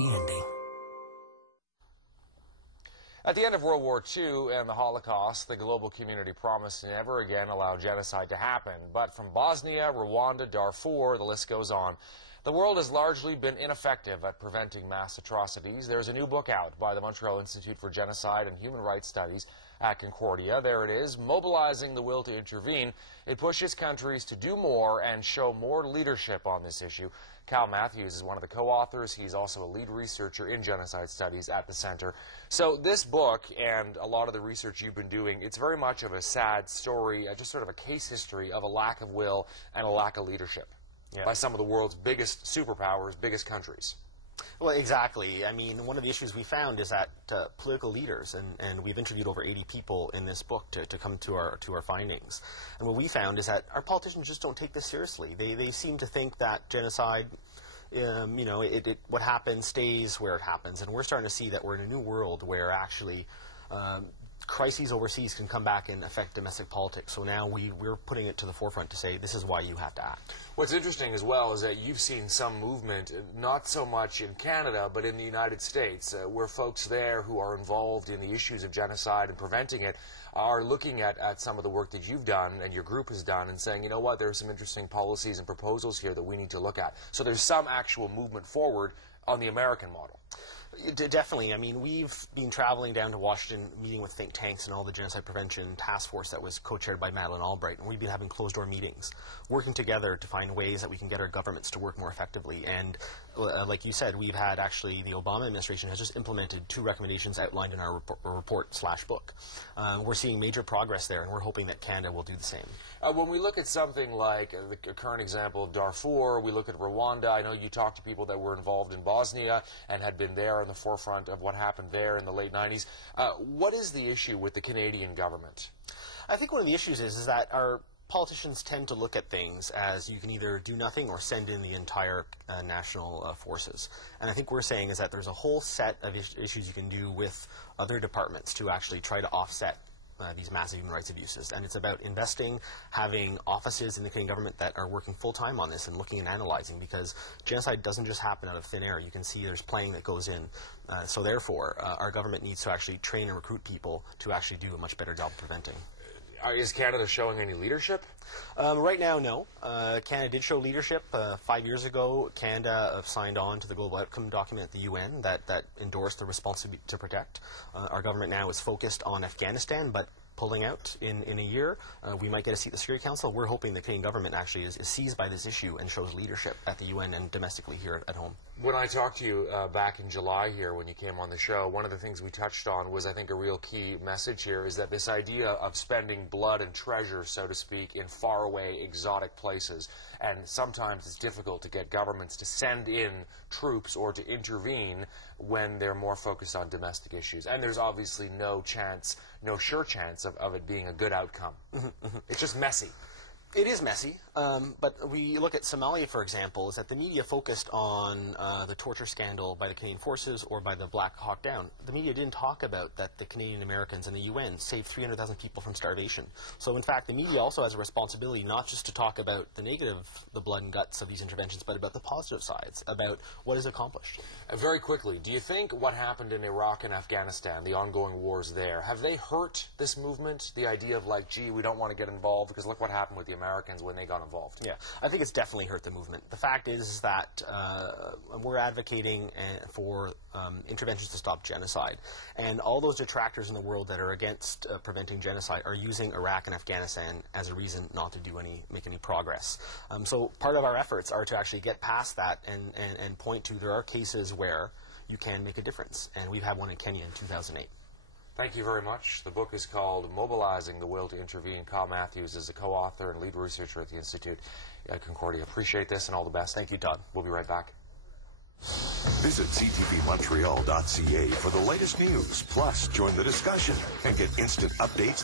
happy ending. At the end of World War II and the Holocaust, the global community promised to never again allow genocide to happen. But from Bosnia, Rwanda, Darfur, the list goes on. The world has largely been ineffective at preventing mass atrocities. There's a new book out by the Montreal Institute for Genocide and Human Rights Studies at Concordia. There it is, Mobilizing the Will to Intervene. It pushes countries to do more and show more leadership on this issue. Cal Matthews is one of the co-authors. He's also a lead researcher in genocide studies at the center. So this book and a lot of the research you've been doing, it's very much of a sad story, just sort of a case history of a lack of will and a lack of leadership by some of the world's biggest superpowers, biggest countries. Well, exactly. I mean, one of the issues we found is that political leaders, and we've interviewed over 80 people in this book to come to our findings, and what we found is that our politicians just don't take this seriously. They seem to think that genocide, you know, what happens stays where it happens, and we're starting to see that we're in a new world where actually crises overseas can come back and affect domestic politics. So now we're putting it to the forefront to say this is why you have to act. What's interesting as well is that you've seen some movement, not so much in Canada, but in the United States, where folks there who are involved in the issues of genocide and preventing it are looking at some of the work that you've done and your group has done and saying, you know what, there are some interesting policies and proposals here that we need to look at. So there's some actual movement forward on the American model. Definitely. I mean, we've been traveling down to Washington, meeting with think tanks and all the genocide prevention task force that was co-chaired by Madeleine Albright, and we've been having closed-door meetings, working together to find ways that we can get our governments to work more effectively. And like you said, we've had actually the Obama administration has just implemented 2 recommendations outlined in our report/book. We're seeing major progress there, and we're hoping that Canada will do the same. When we look at something like the current example of Darfur, we look at Rwanda. I know you talked to people that were involved in Bosnia and had been there on the forefront of what happened there in the late 90s. What is the issue with the Canadian government? I think one of the issues is that our politicians tend to look at things as you can either do nothing or send in the entire national forces. And I think we're saying is that there's a whole set of issues you can do with other departments to actually try to offset these massive human rights abuses. And it's about investing, having offices in the Canadian government that are working full-time on this and looking and analyzing, because genocide doesn't just happen out of thin air. You can see there's planning that goes in. So therefore, our government needs to actually train and recruit people to actually do a much better job of preventing. Is Canada showing any leadership? Right now, no. Canada did show leadership. 5 years ago, Canada signed on to the Global Outcome document at the UN that endorsed the responsibility to protect. Our government now is focused on Afghanistan, but pulling out in a year. We might get a seat at the Security Council. We're hoping the Canadian government actually is seized by this issue and shows leadership at the UN and domestically here at home. When I talked to you back in July here when you came on the show, one of the things we touched on was, I think, a real key message here is that this idea of spending blood and treasure, so to speak, in faraway, exotic places. And sometimes it's difficult to get governments to send in troops or to intervene when they're more focused on domestic issues. And there's obviously no chance, no sure chance of it being a good outcome. It's just messy. It is messy, but we look at Somalia, for example, is that the media focused on the torture scandal by the Canadian forces or by the Black Hawk Down. The media didn't talk about that the Canadian Americans and the UN saved 300,000 people from starvation. So, in fact, the media also has a responsibility not just to talk about the negative, the blood and guts of these interventions, but about the positive sides, about what is accomplished. Very quickly, do you think what happened in Iraq and Afghanistan, the ongoing wars there, have they hurt this movement? The idea of like, gee, we don't want to get involved because look what happened with the Americans when they got involved. Yeah, I think it's definitely hurt the movement. The fact is that we're advocating for interventions to stop genocide. And all those detractors in the world that are against preventing genocide are using Iraq and Afghanistan as a reason not to make any progress. So part of our efforts are to actually get past that and point to there are cases where you can make a difference. And we've had one in Kenya in 2008. Thank you very much. The book is called Mobilizing the Will to Intervene. Cal Matthews is a co-author and lead researcher at the Institute at Concordia. Appreciate this and all the best. Thank you, Todd. We'll be right back. Visit ctvmontreal.ca for the latest news. Plus, join the discussion and get instant updates.